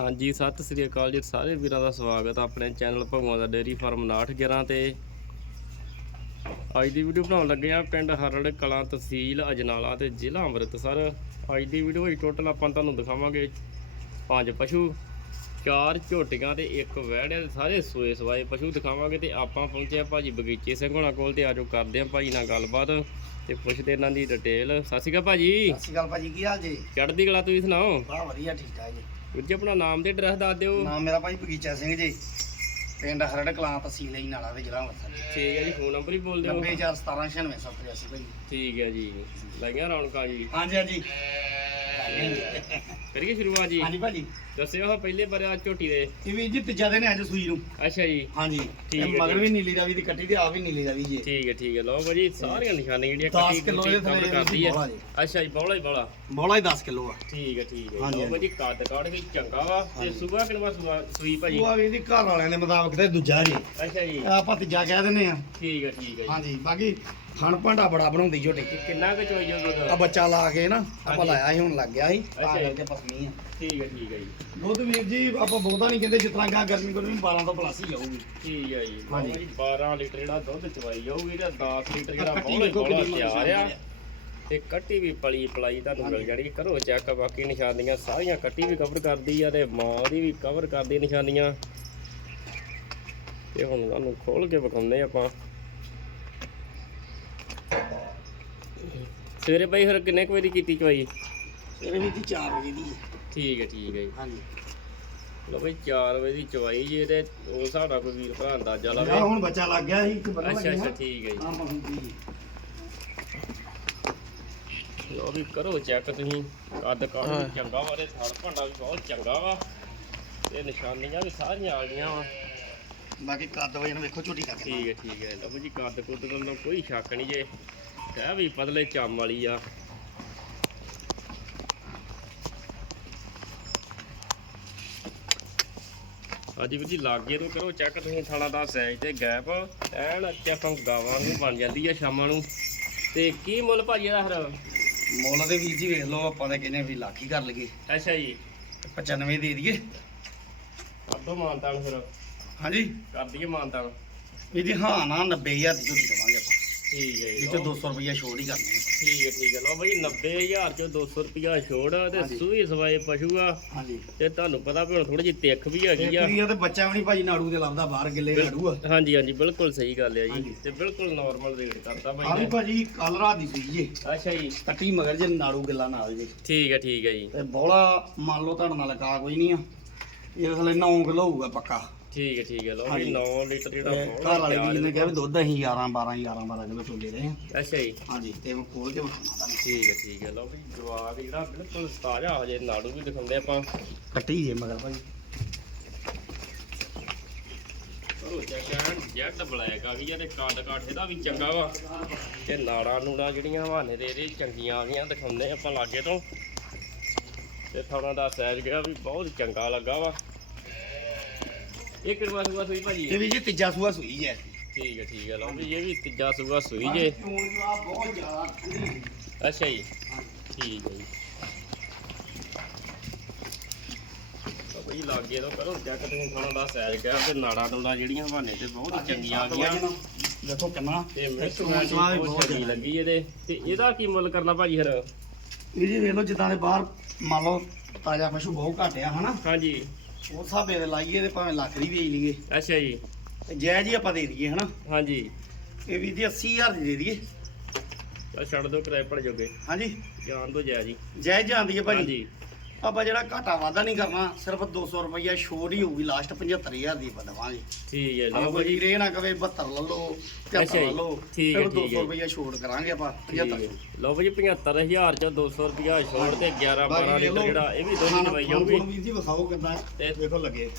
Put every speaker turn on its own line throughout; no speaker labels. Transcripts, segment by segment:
ਹਾਂਜੀ ਸਤਿ ਸ੍ਰੀ ਅਕਾਲ ਜੀ ਸਾਰੇ ਵੀਰਾਂ ਦਾ ਸਵਾਗਤ ਆ ਆਪਣੇ ਚੈਨਲ ਭਗਵਾਨ ਦਾ ਡੇਰੀ ਫਾਰਮ 911 ਤੇ। ਅੱਜ ਦੀ ਵੀਡੀਓ ਬਣਾਉਣ ਲੱਗੇ ਆ ਪਿੰਡ ਹਰੜ ਕਲਾਂ ਤਹਿਸੀਲ ਅਜਨਾਲਾ ਤੇ ਜ਼ਿਲ੍ਹਾ ਅੰਮ੍ਰਿਤਸਰ। ਅੱਜ ਦੀ ਵੀਡੀਓ ਵਿੱਚ ਟੋਟਲ ਆਪਾਂ ਤੁਹਾਨੂੰ ਦਿਖਾਵਾਂਗੇ ਪੰਜ ਪਸ਼ੂ ਚਾਰ ਝੋਟੀਆਂ ਤੇ ਇੱਕ ਵਹਿੜ ਹੈ ਸਾਰੇ ਸੋਏ ਸਵਾਏ ਪਸ਼ੂ ਦਿਖਾਵਾਂਗੇ ਤੇ ਆਪਾਂ ਪਹੁੰਚੇ ਆ ਭਾਜੀ ਬਗੀਚੇ ਸਿੰਘ ਹੋਣਾ ਕੋਲ ਤੇ ਆਜੋ ਕਰਦੇ ਆ ਭਾਜੀ ਨਾਲ ਗੱਲਬਾਤ ਤੇ ਪੁੱਛਦੇ ਇਹਨਾਂ ਦੀ ਡਿਟੇਲ ਸਤਿ ਸ਼੍ਰੀ ਅਕਾਲ ਭਾਜੀ।
ਸਤਿ ਸ਼੍ਰੀ ਅਕਾਲ ਭਾਜੀ ਕੀ ਹਾਲ ਜੀ?
ਚੜ੍ਹਦੀ ਕਲਾ ਤੁਸੀਂ ਸੁਣਾਓ?
ਬੜਾ ਵਧੀਆ ਠੀਕ ਠਾਕ ਜੀ।
ਵੀਰ ਜੀ ਆਪਣਾ ਨਾਮ ਤੇ ਐਡਰੈਸ ਦੱਸ ਦਿਓ।
ਨਾਮ ਮੇਰਾ ਭਾਈ ਬਗੀਚਾ ਸਿੰਘ ਜੀ। ਪਿੰਡ ਹਰੜ ਕਲਾਂ ਤਹਿਸੀਲ ਹੀ ਨਾਲਾ ਦੇ ਜ਼ਿਲ੍ਹਾ ਅੰਮ੍ਰਿਤਸਰ।
ਠੀਕ ਹੈ ਜੀ ਫੋਨ ਨੰਬਰ ਹੀ ਬੋਲ ਦਿਓ।
9041796 ਭਾਈ।
ਠੀਕ ਹੈ ਜੀ ਲੱਗਿਆ ਰੌਣਕਾਂ ਜੀ।
ਹਾਂਜੀ ਹਾਂਜੀ।
ਕਰੀਏ ਸ਼ੁਰੂਆਤ ਜੀ।
ਹਾਂਜੀ ਭਾਜੀ।
ਦੱਸਿਓ ਹਾਂ ਪਹਿਲੇ ਬਾਰੇ ਆ ਝੋਟੀ ਦੇ।
ਇਹ ਵੀ ਜੀ ਤੀਜਾ ਦਿਨ ਹੈ ਅੱਜ ਸੂਈ ਨੂੰ।
ਅੱਛਾ ਜੀ।
ਹਾਂਜੀ।
ਠੀਕ ਹੈ,
ਮਗਰ। ਵੀ ਨੀਲੀ ਦਾ ਵੀ ਦੀ ਕੱਟੀ ਤੇ ਆ ਵੀ ਨੀਲੀ ਦਾ ਵੀ ਜੀ।
ਠੀਕ ਹੈ ਠੀਕ ਹੈ। ਲਓ ਭਾਜੀ ਸਾਰੀਆਂ ਨਿਸ਼ਾਨੀਆਂ ਜਿਹੜੀਆਂ
10
ਕੱਟੀ
ਕਿਲੋ ਦੇ ਥੱਲੇ
ਕਰਦੀ ਹੈ। ਅੱਛਾ ਜੀ ਬੌਲਾ ਹੀ ਬੌਲਾ।
ਬੋਲਾ ਹੀ 10 ਕਿਲੋ ਆ।
ਠੀਕ ਹੈ ਠੀਕ ਹੈ। ਲਓ ਭਾਜੀ ਕੱਦ ਕਾੜ ਵੀ ਚੰਗਾ ਵਾ। ਤੇ। ਸੂਬਾ ਕਿਨਵਾ ਸੂਈ ਭਾਜੀ?
ਉਹ ਆ ਵੀ ਇਹਦੀ ਘਰ ਵਾਲਿਆਂ ਦੇ ਮੁਤਾਬਕ ਤੇ ਦੂਜਾ ਜੀ।
ਅੱਛਾ ਜੀ।
ਆਪਾਂ ਤੀਜਾ ਕਹਿ ਦਿੰਦੇ ਆ।
ਠੀਕ ਹੈ ਠੀਕ ਹੈ
ਹਾਂਜੀ ਬਾਕੀ ਖਾਣ ਭਾਂਡਾ ਬੜਾ ਬਣਾਉਂਦੀ
ਤੇ ਕਿੰਨਾ ਕੁ ਚੋਈ ਜੋ
ਆ ਬੱਚਾ ਲਾ ਕੇ ਨਾ ਆਪਾਂ। ਲਾਇਆ ਸੀ ਹੁਣ ਲੱਗ ਗਿਆ ਸੀ।
ਅੱਛਾ ਜੀ।
ਕਰਕੇ ਪਸਮੀ ਆ।
ਠੀਕ ਹੈ ਠੀਕ ਹੈ ਜੀ।
ਦੁੱਧ ਵੀਰ ਜੀ ਆਪਾਂ ਬਹੁਤਾ ਨਹੀਂ ਕਹਿੰਦੇ ਜਿਸ ਤਰ੍ਹਾਂ ਗਾ ਗਰਮੀ ਗਰਮੀ 12 ਤੋਂ ਪਲੱਸ ਹੀ ਆਊਗੀ
ਠੀਕ ਹੈ ਜੀ।
ਹਾਂਜੀ।
ਭਾਜੀ 12 ਲੀਟਰ ਜਿਹੜਾ ਦੁੱਧ ਚਵਾਈ ਜਾਊਗੀ ਤੇ 10 ਲੀਟਰ ਜਿਹੜਾ
ਕੱਟੀ
ਬੌਲਾ
ਵੇਖੋ
ਬੌਲਾ
ਕਿੰਨੀ
ਤਿਆਰ ਆ।
ਨਿਸ਼ਾਨੀ
ਤੇ ਕੱਟੀ ਵੀ ਪਲੀ ਪਲਾਈ ਤੁਹਾਨੂੰ ਮਿਲ। ਜਾਣੀ। ਕਰੋ ਚੈੱਕ ਬਾਕੀ ਨਿਸ਼ਾਨੀਆਂ ਸਾਰੀਆਂ ਕੱਟੀ ਵੀ ਕਵਰ ਕਰਦੀ ਆ ਤੇ ਮਾਂ ਦੀ ਵੀ ਕਵਰ ਕਰਦੀ ਨਿਸ਼ਾਨੀਆਂ। ਤੇ ਹੁਣ ਤੁਹਾਨੂੰ ਖੋਲ ਕੇ ਵਿਖਾਉਂਦੇ ਆਪਾਂ। ਸਵੇਰੇ ਬਾਈ ਫਿਰ ਕਿੰਨੇ ਕੁ ਵਜੇ ਦੀ ਕੀਤੀ ਚਵਾਈ?
ਇਹਦੇ ਵਿੱਚ 4 ਵਜੇ ਦੀ। ਹੈ।
ਠੀਕ ਹੈ ਠੀਕ ਹੈ ਜੀ।
ਹਾਂਜੀ।
ਲਓ ਬਈ 4 ਵਜੇ ਦੀ ਚਵਾਈ ਜੇ ਤੇ ਉਹ ਹਿਸਾਬ ਨਾਲ ਕੋਈ ਵੀਰ ਭਰਾ ਅੰਦਾਜ਼ਾ ਲਾਵੇ।
ਹੁਣ ਬੱਚਾ ਲੱਗ ਗਿਆ ਸੀ ਇੱਕ ਬੰਦਾ
ਅੱਛਾ ਅੱਛਾ ਠੀਕ ਹੈ ਜੀ।
ਆ ਪਸੰਦ ਦੀ।
ਲੋ ਵੀ ਕਰੋ ਚੈੱਕ ਤੁਸੀਂ। ਕੱਦ ਵੀ ਚੰਗਾ ਵਾ ਤੇ ਥੜ ਭਾਂਡਾ ਵੀ ਬਹੁਤ ਚੰਗਾ ਵਾ। ਤੇ ਨਿਸ਼ਾਨੀਆਂ ਵੀ ਸਾਰੀਆਂ ਆ ਗਈਆਂ ਵਾ।
ਬਾਕੀ ਕੱਦ ਵਜਨ ਵੇਖੋ ਝੋਟੀ ਕਰਕੇ।
ਠੀਕ ਹੈ ਠੀਕ ਹੈ। ਲਓ ਜੀ ਕੱਦ ਕੁੱਦ ਵੱਲੋਂ ਕੋਈ ਸ਼ੱਕ ਨਹੀਂ ਜੇ। ਕਹਿ ਵੀ ਪਤਲੇ ਚੰਮ ਵਾਲੀ ਆ। ਹਾਂਜੀ ਵੀਰ ਜੀ ਲਾਗੇ ਤੋਂ ਕਰੋ ਚੈੱਕ ਤੁਸੀਂ ਥਾਣਾ ਦਾ ਸਾਈਜ਼ ਤੇ ਗੈਪ ਐਨ ਚੱਕਮ ਗਾਵਾਂ ਨੂੰ ਬਣ ਜਾਂਦੀ ਆ ਸ਼ਾਮਾਂ ਨੂੰ। ਤੇ ਕੀ ਮੁੱਲ ਭਾਜੀ ਇਹਦਾ ਫਿਰ?
ਮੁੱਲ ਦੇ ਵੀਰ ਜੀ ਵੇਖ ਲਓ ਆਪਾਂ ਤਾਂ ਕਹਿੰਦੇ ਵੀ ਲੱਖ ਹੀ ਕਰ ਲਈਏ।
ਅੱਛਾ ਜੀ।
95 ਦੇ ਦਈਏ।
ਅੱਧੋ ਮਾਨਤਾਨ ਫਿਰ।
ਹਾਂਜੀ।
ਕਰ ਦਈਏ ਮਾਨਤਾਨ।
ਵੀਰ ਜੀ ਹਾਂ ਨਾ 90000 ਦੀ ਝੋਟੀ ਦੇਵਾਂਗੇ
ਠੀਕ ਹੈ
ਇਹ
ਜੀ
ਚੋਂ 200 ਰੁਪਈਆ ਛੋੜ ਹੀ ਕਰਨੀ। ਹੈ
ਠੀਕ ਹੈ ਠੀਕ ਹੈ। ਲਓ ਬਈ 90000 ਚੋਂ 200 ਰੁਪਿਆ ਛੋੜ ਆ ਤੇ
ਹਾਂਜੀ।
ਸੂਈ ਸਵਾਏ ਪਸ਼ੂ ਆ।
ਹਾਂਜੀ।
ਤੇ ਤੁਹਾਨੂੰ ਪਤਾ ਵੀ ਹੁਣ ਥੋੜੀ ਜਿਹੀ ਤਿੱਖ ਵੀ ਹੈਗੀ ਆ।
ਇਹ ਤੇ ਬੱਚਾ ਵੀ ਨਹੀਂ ਭਾਜੀ ਨਾੜੂ ਦੇ ਲੱਭਦਾ ਬਾਹਰ ਗਿੱਲੇ ਨਾੜੂ ਆ।
ਹਾਂਜੀ ਹਾਂਜੀ ਬਿਲਕੁਲ ਸਹੀ ਗੱਲ ਹੈ ਜੀ।
ਹਾਂਜੀ।
ਤੇ ਬਿਲਕੁਲ ਨਾਰਮਲ ਰੇਟ ਕਰਤਾ
ਆ
ਬਾਈ
ਵੀ
ਨੇ
ਭਾਜੀ ਕੱਲ ਰਾਤ ਦੀ ਸੀ ਜੀ
ਅੱਛਾ ਜੀ।
ਕੱਟੀ ਮਗਰ ਜੇ ਨਾੜੂ ਗਿੱਲਾ ਨਾਲ ਜੀ
ਠੀਕ ਹੈ ਠੀਕ ਹੈ ਜੀ।
ਤੇ ਬੋਲਾ ਮੰਨ ਲਓ ਤੁਹਾਡੇ ਨਾਲ ਕਾ ਕੋਈ ਨਹੀਂ ਆ। ਇਹ ਹਲੇ 9 ਕਿਲੋ ਹੋਊਗਾ ਪੱਕਾ।
ਠੀਕ ਹੈ ਠੀਕ ਹੈ। ਲਓ। ਵੀ 9 ਲੀਟਰ ਜਿਹੜਾ ਬਹੁਤ
ਘਰ ਵਾਲੇ ਵੀਰ ਨੇ ਕਿਹਾ ਵੀ ਦੁੱਧ ਅਸੀਂ 11 12 11 12 ਕਿਲੋ ਚੋਲੇ ਰਹੇ ਆ।
ਅੱਛਾ ਜੀ।
ਹਾਂਜੀ ਤੇ ਮੈਂ ਖੋਲ ਕੇ ਵਿਖਾਉਣਾ ਤੁਹਾਨੂੰ।
ਠੀਕ ਹੈ ਠੀਕ ਹੈ। ਲਓ ਵੀ ਜਵਾਕ ਜਿਹੜਾ ਬਿਲਕੁਲ ਤਾਜ਼ਾ ਹਜੇ ਨਾੜੂ ਵੀ ਦਿਖਾਉਂਦੇ ਆਪਾਂ।
ਕੱਟੀ ਜੇ ਮਗਰ ਭਾਜੀ
ਕਰੋ ਚੈੱਕ ਜੈਟ ਬਲੈਕ ਆ ਗਈ ਆ ਤੇ ਕੱਦ ਕਾਠੇ ਦਾ ਵੀ ਚੰਗਾ ਵਾ। ਤੇ ਨਾੜਾਂ ਨੂੜਾਂ ਜਿਹੜੀਆਂ ਹਵਾਨੇ ਦੇ ਇਹਦੇ ਚੰਗੀਆਂ ਆ ਗਈਆਂ ਦਿਖਾਉਂਦੇ ਆਪਾਂ ਲਾਗੇ ਤੋਂ। ਤੇ ਥੋੜਾ ਦਾ ਸਾਈਜ਼ ਗਿਆ ਵੀ ਬਹੁਤ ਚੰਗਾ ਲੱਗਾ ਵਾ। ਇਹ ਕਿਰਵਾ ਸੂਆ ਸੂਈ ਭਾਜੀ?
ਇਹ ਵੀ ਜੀ ਤੀਜਾ ਸੂਆ ਸੂਈ ਹੈ।
ਠੀਕ ਹੈ ਠੀਕ ਹੈ ਲਓ ਵੀ ਇਹ ਵੀ ਤੀਜਾ ਸੂਆ ਸੂਈ ਜੇ।
ਬਹੁਤ ਜ਼ਿਆਦਾ ਠੰਡੀ
ਅੱਛਾ ਜੀ। ਠੀਕ ਹੈ ਜੀ। ਤਾਂ ਬਈ ਲਾਗੇ ਤੋਂ ਕਰੋ ਚੈੱਕ ਤੁਸੀਂ ਥੋੜਾ ਦਾ ਸਾਈਜ਼ ਗਿਆ ਤੇ ਨਾੜਾਂ ਨੂੜਾਂ ਜਿਹੜੀਆਂ ਹਵਾਨੇ ਤੇ ਬਹੁਤ ਹੀ ਚੰਗੀਆਂ ਆ ਗਈਆਂ
ਦੇਖੋ ਕਿੰਨਾ
ਤੇ
ਤੇ
ਨਾਲ
ਸਵਾਦ ਵੀ
ਬਹੁਤ
ਬਹੁਤ
ਚੰਗੀ ਲੱਗੀ ਇਹਦੇ। ਤੇ ਇਹਦਾ ਕੀ ਮੁੱਲ ਕਰਨਾ ਭਾਜੀ ਫਿਰ?
ਇਹ ਜੀ ਵੇਖ ਲਓ ਜਿੱਦਾਂ ਦੇ ਬਾਹਰ ਮੰਨ ਲਓ ਤਾਜ਼ਾ ਪਸ਼ੂ ਬਹੁਤ ਘੱਟ ਆ ਹਨਾ?
ਹਾਂਜੀ।
ਉਸ ਹਿਸਾਬੇ ਦੇ ਲਾਈਏ ਤੇ ਭਾਵੇਂ ਲੱਖ ਦੀ ਵੇਚ ਲਈਏ।
ਅੱਛਾ ਜੀ।
ਤੇ ਜੈ ਜੀ ਆਪਾਂ ਦੇ ਦਈਏ ਹਨਾ?
ਹਾਂਜੀ।
ਇਹ ਵੀ ਜੀ 80000 ਦੀ ਦੇ ਦਈਏ।
ਤਾਂ ਛੱਡ ਦਿਓ ਕਿਰਾਏ ਭੜ ਜੋਗੇ।
ਹਾਂਜੀ।
ਜਾਣ ਦੋ ਜੈ ਜੀ
ਜੈ ਜਾਂਦੀ ਹੈ ਭਾਜੀ।
ਹਾਂਜੀ।
ਆਪਾਂ ਜਿਹੜਾ ਘਾਟਾ ਵਾਧਾ ਨਹੀਂ ਕਰਨਾ ਸਿਰਫ 200 ਰੁਪਈਆ ਛੋੜ ਹੀ ਹੋਊਗੀ ਲਾਸਟ 75000 ਦੀ ਆਪਾਂ ਦੇਵਾਂਗੇ।
ਠੀਕ ਹੈ
ਆਪਾਂ
ਲਓ
ਕੋਈ ਰੇ ਨਾ ਕਵੇ 72 ਲੈ ਲਓ
ਅੱਛਾ
73
ਜੀ,
ਲੈ ਲਓ
ਠੀਕ ਹੈ,
ਸਿਰਫ
ਠੀਕ
200
ਹੈ।
ਰੁਪਈਆ ਛੋੜ ਕਰਾਂਗੇ ਆਪਾਂ
ਠੀਕ
75
ਹੈ। ਲਓ ਭਾਜੀ 75000 ਚ 200 ਰੁਪਿਆ ਛੋੜ ਤੇ 11 12 ਲੀਟਰ ਜਿਹੜਾ ਇਹ ਵੀ ਦੋਨੀ ਦਵਾਈ ਜਾਊਗੀ
ਵੀਰ ਜੀ ਵਿਖਾਓ ਕਿਦਾਂ
ਤੇ
ਵੇਖੋ ਲੱਗੇ।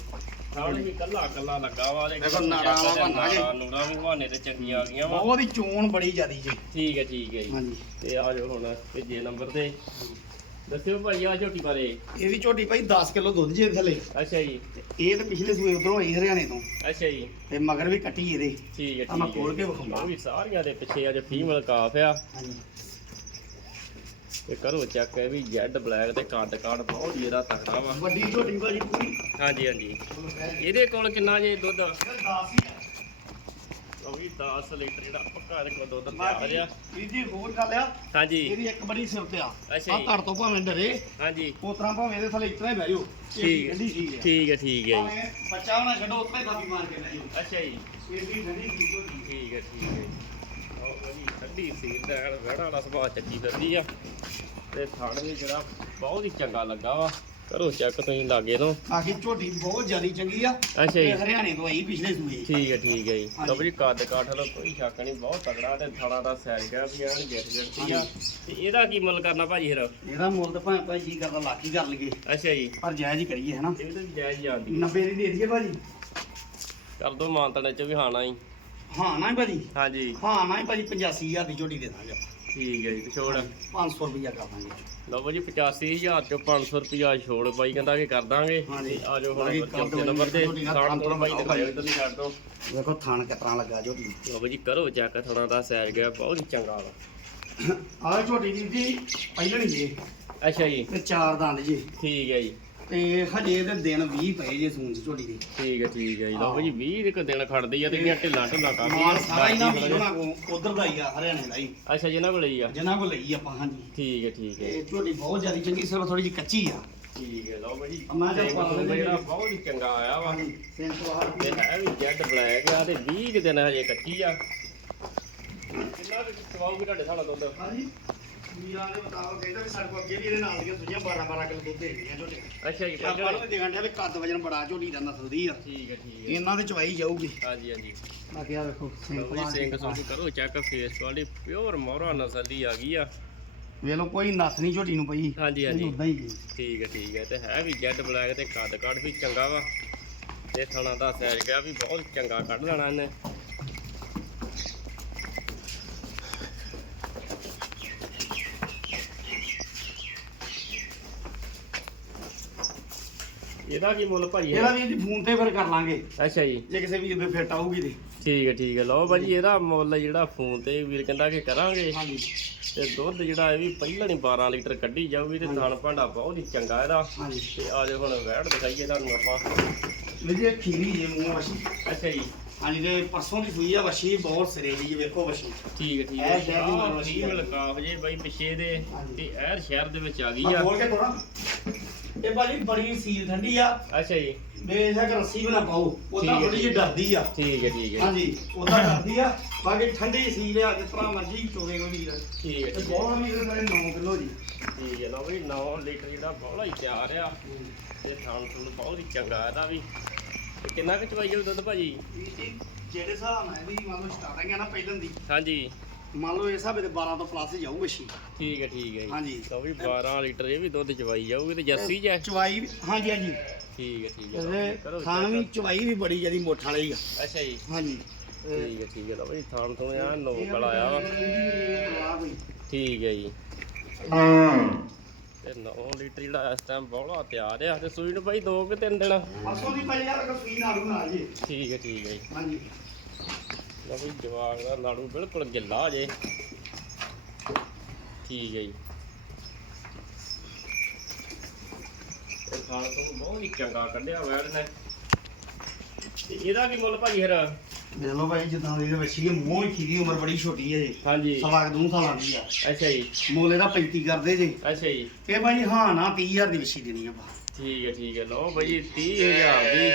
ਨਾਲ ਵੀ ਕੱਲਾ ਕੱਲਾ ਲੱਗਾ ਵਾ ਤੇ
ਦੇਖੋ ਨਾੜਾਂ ਵਾਲਾ ਜੀ।
ਨਾੜਾਂ ਨੂੜਾਂ ਵੀ ਹਵਾਨੇ ਤੇ ਚੰਗੀਆਂ ਆ ਗਈਆਂ ਵਾ।
ਬਹੁਤ ਹੀ ਚੋਣ ਬੜੀ ਜ਼ਿਆਦੀ ਜੀ।
ਠੀਕ ਹੈ ਠੀਕ ਹੈ ਜੀ।
ਹਾਂਜੀ।
ਤੇ ਆ ਜਾਓ ਹੁਣ ਭੇਜੇ ਨੰਬਰ ਤੇ। ਦੱਸਿਓ ਭਾਜੀ ਆ ਝੋਟੀ ਬਾਰੇ।
ਇਹ ਵੀ ਝੋਟੀ ਭਾਈ 10 ਕਿਲੋ ਦੁੱਧ ਜੇ ਥੱਲੇ
ਅੱਛਾ ਜੀ।
ਤੇ ਇਹ ਤਾਂ ਪਿਛਲੇ ਸੂਏ ਉਧਰੋਂ ਆਈ ਹਰਿਆਣੇ ਤੋਂ।
ਅੱਛਾ ਜੀ।
ਤੇ ਮਗਰ ਵੀ ਕੱਟੀ ਇਹਦੇ।
ਠੀਕ ਹੈ
ਆ ਮੈਂ
ਠੀਕ ਹੈ
ਖੋਲ ਕੇ ਵਿਖਾਉਂਦਾ।
ਉਹ ਵੀ ਸਾਰੀਆਂ ਦੇ ਪਿੱਛੇ ਅੱਜ ਫੀਮੇਲ ਕਾਫ ਆ।
ਹਾਂਜੀ।
ਤੇ ਕਰੋ ਚੈੱਕ ਇਹ ਵੀ ਜੈਡ ਬਲੈਕ ਤੇ ਕੱਦ ਕਾਠ ਬਹੁਤ ਇਹਦਾ ਤਕੜਾ ਵਾ।
ਵੱਡੀ ਝੋਟੀ ਭਾਜੀ ਪੂਰੀ।
ਹਾਂਜੀ ਹਾਂਜੀ। ਇਹਦੇ ਕੋਲ ਕਿੰਨਾ ਜੇ ਦੁੱਧ?
10 ਹੀ ਆ।
ਉਹ ਵੀ 10 ਲੀਟਰ ਜਿਹੜਾ ਪੱਕਾ ਇਹਦੇ ਕੋਲ ਦੁੱਧ ਤਿਆਰ ਆ
ਵੀਰ ਜੀ ਹੋਰ ਗੱਲ ਆ?
ਹਾਂਜੀ।
ਇਹਦੀ ਇੱਕ ਬੜੀ ਸਿਰ ਤੇ ਆ।
ਅੱਛਾ
ਆ
ਜੀ।
ਘਰ ਤੋਂ ਭਾਵੇਂ ਡਰੇ
ਹਾਂਜੀ।
ਉਤਰਾ ਭਾਵੇਂ ਇਹਦੇ ਥੱਲੇ ਇਤਨਾ ਹੀ ਬਹਿ ਜਾਓ
ਠੀਕ ਹੈ।
ਠੰਡੀ ਚੀਜ਼ ਆ।
ਠੀਕ ਹੈ ਠੀਕ ਹੈ ਜੀ।
ਭਾਵੇਂ ਬੱਚਾ ਹੋਣਾ ਛੱਡੋ ਉਤਨਾ ਹੀ ਬਾਬੀ ਮਾਰ ਕੇ ਲੈ ਜਾਓ।
ਅੱਛਾ ਜੀ।
ਇਹਦੀ ਠੰਡੀ ਚੀਜ਼ ਝੋਟੀ
ਠੀਕ ਹੈ ਠੀਕ ਹੈ ਉਹ ਭਾਜੀ ਠੰਡੀ ਸੀਲ ਦਾ ਐਨ ਵੜਾ ਵਾਲਾ ਸੁਭਾਅ ਚੱਕੀ ਫਿਰਦੀ ਆ। ਤੇ ਥਣ ਵੀ ਜਿਹੜਾ ਬਹੁਤ ਹੀ ਚੰਗਾ ਲੱਗਾ ਵਾ। ਕਰੋ ਚੈੱਕ ਤੁਸੀਂ ਲਾਗੇ ਤੋਂ।
ਆਖੀ ਝੋਟੀ ਬਹੁਤ ਜ਼ਿਆਦੀ ਚੰਗੀ ਆ।
ਅੱਛਾ
ਤੇ
ਜੀ
ਹਰਿਆਣੇ ਤੋਂ ਆਈ ਪਿਛਲੇ ਸੂਏ।
ਠੀਕ ਹੈ ਠੀਕ ਹੈ ਜੀ। ਲਓ ਜੀ ਕੱਦ ਕਾਠ ਵਾਲਾ ਕੋਈ ਸ਼ੱਕ ਨਹੀਂ ਬਹੁਤ ਤਗੜਾ ਤੇ ਥਣਾ ਦਾ ਸਾਈਜ਼ ਗਿਆ ਵੀ ਐਨ ਗਿੱਟ ਗਿੱਟਦੀ ਆ। ਤੇ ਇਹਦਾ ਕੀ ਮੁੱਲ ਕਰਨਾ ਭਾਜੀ ਫਿਰ?
ਇਹਦਾ ਮੁੱਲ ਤਾਂ ਭਾਵੇਂ ਭਾਈ ਜੀ ਕਰਦਾ ਲੱਖ ਹੀ ਕਰ ਲਈਏ।
ਅੱਛਾ ਜੀ।
ਪਰ ਜਾਇਜ਼ ਹੀ ਕਰੀਏ ਹਨਾ?
ਇਹ ਤਾਂ ਜਾਇਜ਼ ਜਾਂਦੀ
90 ਦੀ ਦੇ ਦਈਏ ਭਾਜੀ।
ਕਰ ਦੋ ਮਾਨਤਣੇ ਚ ਵੀ ਹਾਣਾ ਹੀ।
ਹਾਂ ਨਾ ਹੀ ਭਾਜੀ।
ਹਾਂਜੀ।
ਹਾਂ ਨਾ ਹੀ ਭਾਜੀ 85000 ਦੀ ਝੋਟੀ ਦੇ ਦਾਂਗੇ।
ਠੀਕ ਹੈ ਜੀ ਤੇ ਛੋੜ।
500 ਰੁਪਇਆ ਕਰ ਦਾਂਗੇ।
ਲਓ ਜੀ 85000 ਚੋਂ 500 ਰੁਪਿਆ ਛੋੜ ਬਾਈ ਕਹਿੰਦਾ ਕਿ ਕਰ ਦਾਂਗੇ।
ਹਾਂਜੀ।
ਆ ਜਾਓ ਹੁਣ ਚੌਥੇ ਨੰਬਰ ਤੇ
ਥਾਣ
ਤੋਂ ਬਾਈ
ਤੋਂ
ਦਿਖਾਇਓ ਇਧਰਲੀ ਸਾਈਡ ਤੋਂ।
ਵੇਖੋ ਥਾਣ ਕਿਸ ਤਰ੍ਹਾਂ ਲੱਗਾ ਨੂੰ।
ਲਓ ਜੀ ਕਰੋ ਚੈੱਕ ਥੋੜਾ ਦਾ ਸੈਰ ਗਿਆ ਬਹੁਤ ਚੰਗਾ ਵਾ।
ਆਹ ਝੋਟੀ ਦੀ ਦੀ ਪਹਿਲਣ ਜੀ।
ਅੱਛਾ ਜੀ।
ਤੇ ਚਾਰ ਦੰਦ ਜੀ।
ਠੀਕ ਹੈ ਜੀ।
ਤੇ ਹਜੇ ਇਹਦੇ ਦਿਨ 20 ਪਏ ਜੇ ਸੂਨ ਚ ਝੋਟੀ ਦੇ।
ਠੀਕ ਹੈ ਠੀਕ ਹੈ ਜੀ। ਲਓ ਜੀ 20 ਇੱਕ ਦਿਨ ਖੜਦੀ ਆ ਤੇ ਇਹਦੀਆਂ ਢਿੱਲਾਂ ਢੁੱਲਾਂ ਕਾਫੀ
ਮਾਲ ਸਾਰਾ ਹੀ ਨਾ
ਬਾਕੀ
ਵੀਰ ਕੋ ਉਧਰ ਦਾ ਹੀ ਆ ਹਰਿਆਣੇ ਦਾ ਹੀ।
ਅੱਛਾ ਜੀ ਇਹਨਾਂ ਕੋਲ ਹੀ ਆ?
ਜਿਨ੍ਹਾਂ ਕੋ ਲਈ ਆਪਾਂ ਹਾਂਜੀ।
ਠੀਕ ਹੈ ਠੀਕ ਹੈ।
ਇਹ ਝੋਟੀ ਬਹੁਤ ਜ਼ਿਆਦਾ ਚੰਗੀ ਸਿਰਫ ਥੋੜੀ ਜਿਹੀ ਕੱਚੀ ਆ।
ਠੀਕ ਹੈ ਲਓ ਬਾਈ
ਮੈਂ
ਜਿਹੜਾ। ਬਹੁਤ ਹੀ ਚੰਗਾ ਆਇਆ ਵਾ।
ਹਾਂਜੀ ਸੇਮ ਸਵਾਰ
ਤੇ ਹੈ ਵੀ ਜੈਡ ਬਲੈਕ ਆ ਤੇ 20 ਕੁ ਦਿਨ ਹਜੇ ਕੱਚੀ ਆ। ਕਿੰਨਾ ਕੁ ਚਵਾਉਗੀ ਤੁਹਾਡੇ ਸਾਡਾ ਦੁੱਧ?
ਹਾਂਜੀ। ਵੀਰਾਂ ਦੇ ਮੁਤਾਬਕ ਕਹਿੰਦਾ ਵੀ ਸਾਡੇ ਕੋਲ ਅੱਗੇ ਵੀ ਇਹਦੇ ਨਾਲ ਦੀਆਂ ਸੁਈਆਂ 12 12 ਕਿਲੋ ਦੁੱਧ ਦੇ ਰਹੀਆਂ ਝੋਟੀ
ਅੱਛਾ ਜੀ
ਆਪਾਂ
ਪਹਿਲਾਂ
ਨੂੰ ਦੇਖਣ ਡਿਆ ਵੀ ਕੱਦ ਵਜਨ ਬੜਾ ਝੋਟੀ ਦਾ ਨਸਲ ਦੀ ਆ।
ਠੀਕ ਹੈ ਠੀਕ ਹੈ
ਇਹਨਾਂ ਦੇ ਚਵਾਈ ਜਾਊਗੀ।
ਹਾਂਜੀ ਹਾਂਜੀ।
ਬਾਕੀ ਆ ਵੇਖੋ
ਲਓ ਜੀ ਸਿੰਘ ਸੁੰਗ ਕਰੋ ਚੈੱਕ ਫੇਸ ਕੁਆਲਿਟੀ ਪਿਓਰ ਮੋਹਰਾ ਨਸਲ ਦੀ ਆ ਗਈ ਆ।
ਵੇਖ ਲਓ ਕੋਈ ਨਸ ਨਹੀਂ ਝੋਟੀ ਨੂੰ ਪਈ।
ਹਾਂਜੀ ਹਾਂਜੀ।
ਉਦਾਂ ਹੀ ਗਈ
ਠੀਕ ਹੈ ਠੀਕ ਹੈ ਤੇ ਹੈ ਵੀ ਜੈਡ ਬਲੈਕ ਤੇ ਕੱਦ ਕੱਢ ਵੀ ਚੰਗਾ ਵਾ। ਤੇ ਥਣਾ ਦਾ ਸੈਰ ਗਿਆ ਵੀ ਬਹੁਤ ਚੰਗਾ ਕੱਢ ਲੈਣਾ ਇਹਨੇ। ਇਹਦਾ ਕੀ ਮੁੱਲ ਭਾਈ
ਇਹਦਾ ਵੀ ਜੀ ਫੋਨ ਤੇ ਫਿਰ ਕਰ ਲਾਂਗੇ।
ਅੱਛਾ ਜੀ।
ਜੇ ਕਿਸੇ ਵੀਰ ਦੇ ਫਿੱਟ ਆਊਗੀ ਤੇ।
ਠੀਕ ਹੈ ਠੀਕ ਹੈ। ਲਓ ਭਾਜੀ ਇਹਦਾ ਮੁੱਲ ਜਿਹੜਾ ਫੋਨ ਤੇ ਵੀਰ ਕਹਿੰਦਾ ਕਿ ਕਰਾਂਗੇ।
ਹਾਂਜੀ।
ਤੇ ਦੁੱਧ ਜਿਹੜਾ ਇਹ ਵੀ ਪਹਿਲਾਂ ਨਹੀਂ 12 ਲੀਟਰ ਕੱਢੀ ਜਾਊਗੀ ਤੇ ਥਣ ਭਾਂਡਾ ਬਹੁਤ ਹੀ ਚੰਗਾ ਇਹਦਾ।
ਹਾਂਜੀ।
ਤੇ ਆ ਹੁਣ ਵੈੜ ਦਿਖਾਈਏ ਤੁਹਾਨੂੰ ਆਪਾਂ।
ਵੀ ਜੇ ਖੀਰੀ ਜੇ ਮੂੰਹ ਵਸ਼ੀ।
ਅੱਛਾ ਜੀ।
ਹਾਂਜੀ ਤੇ ਪਰਸੋਂ ਦੀ ਸੂਈ ਆ ਵਸ਼ੀ ਬਹੁਤ ਸਿਰੇ ਜੀ ਵੇਖੋ ਵਸ਼ੀ।
ਠੀਕ ਹੈ ਠੀਕ
ਇਹ
ਹੈ
ਸ਼ਹਿਰ ਦੀ ਮਾਲ
ਜੀ ਮਲਕਾਫ ਜੇ ਬਾਈ ਪਿਛੇ ਦੇ। ਤੇ ਐਰ ਸ਼ਹਿਰ ਦੇ ਵਿੱਚ ਆ ਗਈ
ਆ। ਖੋਲ ਕੇ ਥੋੜਾ ਇਹ ਭਾਜੀ ਬੜੀ ਸੀਲ ਠੰਡੀ ਆ।
ਅੱਛਾ ਜੀ।
ਬੇਸ਼ੱਕ ਰੱਸੀ ਵੀ ਨਾ ਪਾਓ
ਠੀਕ ਹੈ,
ਥੋੜੀ ਜਿਹੀ ਡਰਦੀ ਆ।
ਠੀਕ ਹੈ ਠੀਕ ਹੈ।
ਹਾਂਜੀ ਉਦਾਂ ਡਰਦੀ ਆ। ਬਾਕੀ ਠੰਡੀ ਸੀਲ ਆ ਜਿਸ ਤਰ੍ਹਾਂ ਮਰਜ਼ੀ ਚੋਵੇ ਕੋਈ ਵੀਰ।
ਠੀਕ ਹੈ
ਤੇ
ਠੀਕ ਹੈ।
ਬਹੁਤ ਵੀਰ ਸਾਰੇ 9 ਕਿਲੋ ਜੀ।
ਠੀਕ ਹੈ ਲਓ ਬਈ 9 ਲੀਟਰ ਜਿਹੜਾ ਬੋਲਾ ਹੀ ਤਿਆਰ ਆ। ਤੇ ਥਣ ਥਣ ਬਹੁਤ ਹੀ ਚੰਗਾ ਇਹਦਾ ਵੀ। ਤੇ ਕਿੰਨਾ ਕੁ ਚਵਾਈ ਜਾਊ ਦੁੱਧ ਭਾਜੀ?
ਇਹ ਜਿਹੜੇ ਹਿਸਾਬ ਨਾਲ ਇਹਦੀ ਮੰਨ ਲਓ ਸਟਾਰਟਿੰਗ ਆ ਨਾ ਪਹਿਲਾਂ ਦੀ
ਹਾਂਜੀ।
ਮੰਨ ਲਓ ਇਸ ਹਿਸਾਬੇ ਤੇ 12 ਤੋਂ ਪਲੱਸ ਜਾਊ ਵਸ਼ੀ
ਠੀਕ ਹੈ ਠੀਕ ਹੈ ਜੀ।
ਹਾਂਜੀ।
ਲਓ ਵੀ 12 ਲੀਟਰ ਇਹ ਵੀ ਦੁੱਧ ਚਵਾਈ ਜਾਊਗੀ ਤੇ ਜੱਸੀ ਜੈ
ਚਵਾਈ ਵੀ- ਹਾਂਜੀ ਹਾਂਜੀ।
ਠੀਕ ਹੈ ਠੀਕ ਹੈ। ਲਓ ਜੀ, ਕਰੋ
ਇਹਦੇ ਖਾਣ ਵੀ ਚਵਾਈ ਵੀ ਬੜੀ ਜਿਆਦੀ ਮੋਠ ਵਾਲੀ ਆ।
ਅੱਛਾ ਜੀ।
ਹਾਂਜੀ।
ਠੀਕ ਹੈ ਠੀਕ ਹੈ। ਲਓ ਬਈ ਥਣ ਥਣ ਆ ਨੋਕ ਵਾਲਾ ਆਇਆ ਵਾ। ਠੀਕ ਹੈ ਜੀ। ਤੇ 9 ਲੀਟਰ ਜਿਹੜਾ ਇਸ ਟਾਈਮ ਬੋਲਾ ਤਿਆਰ ਆ। ਤੇ ਸੂਈ ਨੂੰ ਭਾਈ ਦੋ ਕਿ ਤਿੰਨ ਦਿਨ?
ਅਸੋਂ ਦੀ ਭਾਈ ਯਾਰ ਕੋਈ ਨਾਲੂ ਨਾ ਜੀ।
ਠੀਕ ਹੈ ਠੀਕ ਹੈ ਜੀ।
ਹਾਂਜੀ।
ਬਈ ਜਵਾਗ ਦਾ ਨਾੜੂ ਬਿਲਕੁਲ ਗਿੱਲਾ ਜੇ। ਠੀਕ ਹੈ ਜੀ। ਖਾਣ ਤੋਂ ਬਹੁਤ ਹੀ ਚੰਗਾ ਕੱਢਿਆ ਵੈੜ ਨੇ ਤੇ ਇਹਦਾ ਕੀ ਮੁੱਲ ਭਾਜੀ ਫਿਰ?
ਦੇਖ ਲਓ ਭਾਈ ਜਿੱਦਾਂ ਦੀ ਹੈ ਮੂੰਹ ਹੀ ਖੀਰੀ ਉਮਰ ਬੜੀ ਛੋਟੀ ਹੈ ਜੀ।
ਹਾਂਜੀ।
ਸਵਾ ਦੋ ਸਾਲਾਂ ਦੀ ਆ।
ਅੱਛਾ ਜੀ।
ਮੁੱਲ ਇਹਦਾ 35 ਕਰਦੇ ਜੀ।
ਅੱਛਾ ਜੀ।
ਇਹ ਭਾਈ ਹਾਂ ਨਾ 30000 ਦੀ ਵਸ਼ੀ ਦੇਣੀ ਆਪਾਂ।
ਠੀਕ ਹੈ ਠੀਕ ਹੈ। ਲਓ ਭਾਜੀ 30000 ਦੀ।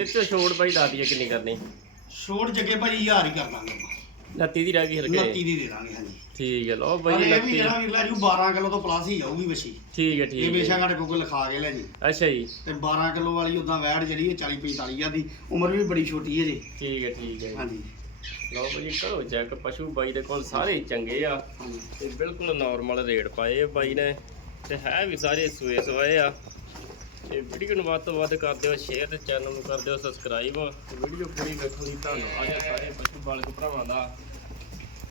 ਇਹ ਤੇ ਛੋੜ ਭਾਈ ਦਈਏ ਕਿੰਨੀ ਕਰਨੀ।
ਛੋੜ ਜੱਗੇ ਭਾਈ 1000 ਹੀ ਕਰ ਆਪਾਂ।
29 ਦੀ ਰਹਿ ਗਈ ਫਿਰ
29
ਕੇ
ਦੀ ਦੇ ਦਾਂਗੇ ਹਾਂਜੀ।
ਠੀਕ ਹੈ ਲਓ
ਪਰ
ਭਾਈ
ਇਹ ਵੀ
29
ਜਿਹੜਾ ਵੀ ਲੈ ਜੂ 12 ਕਿਲੋ ਤੋਂ ਪਲੱਸ ਹੀ ਜਾਊਗੀ ਵਸ਼ੀ
ਠੀਕ ਹੈ
ਇਹ
ਠੀਕ ਹੈ।
ਬੇਸ਼ੱਕ ਸਾਡੇ ਕੋਲ ਲਿਖਾ ਕੇ ਲੈ ਜੀ।
ਅੱਛਾ ਜੀ।
ਤੇ 12 ਕਿਲੋ ਵਾਲੀ ਉਦਾਂ ਵੈੜ ਜਿਹੜੀ ਹੈ 40 45000 ਦੀ ਉਮਰ ਵੀ ਬੜੀ ਛੋਟੀ ਹੈ ਜੀ।
ਠੀਕ ਹੈ ਠੀਕ ਹੈ।
ਹਾਂਜੀ।
ਲਓ ਭਾਜੀ ਕਰੋ ਚੈੱਕ ਪਸ਼ੂ ਬਾਈ ਦੇ ਕੋਲ ਸਾਰੇ ਚੰਗੇ ਆ।
ਹਾਂਜੀ।
ਤੇ ਬਿਲਕੁਲ ਨਾਰਮਲ ਰੇਟ ਪਾਏ ਆ ਬਾਈ ਨੇ। ਤੇ ਹੈ ਵੀ ਸਾਰੇ ਸੂਏ ਸਵਾਏ ਆ। ਤੇ ਵੀਡੀਓ ਨੂੰ ਵੱਧ ਤੋਂ ਵੱਧ ਕਰ ਦਿਓ ਸ਼ੇਅਰ ਤੇ ਚੈਨਲ ਨੂੰ ਕਰ ਦਿਓ ਸਬਸਕ੍ਰਾਈਬ ਵੀਡੀਓ ਪੂਰੀ ਵੇਖੋ ਜੀ, ਧੰਨਵਾਦ ਆ ਸਾਰੇ ਪਸ਼ੂ ਪਾਲਕ ਭਰਾਵਾਂ ਦਾ।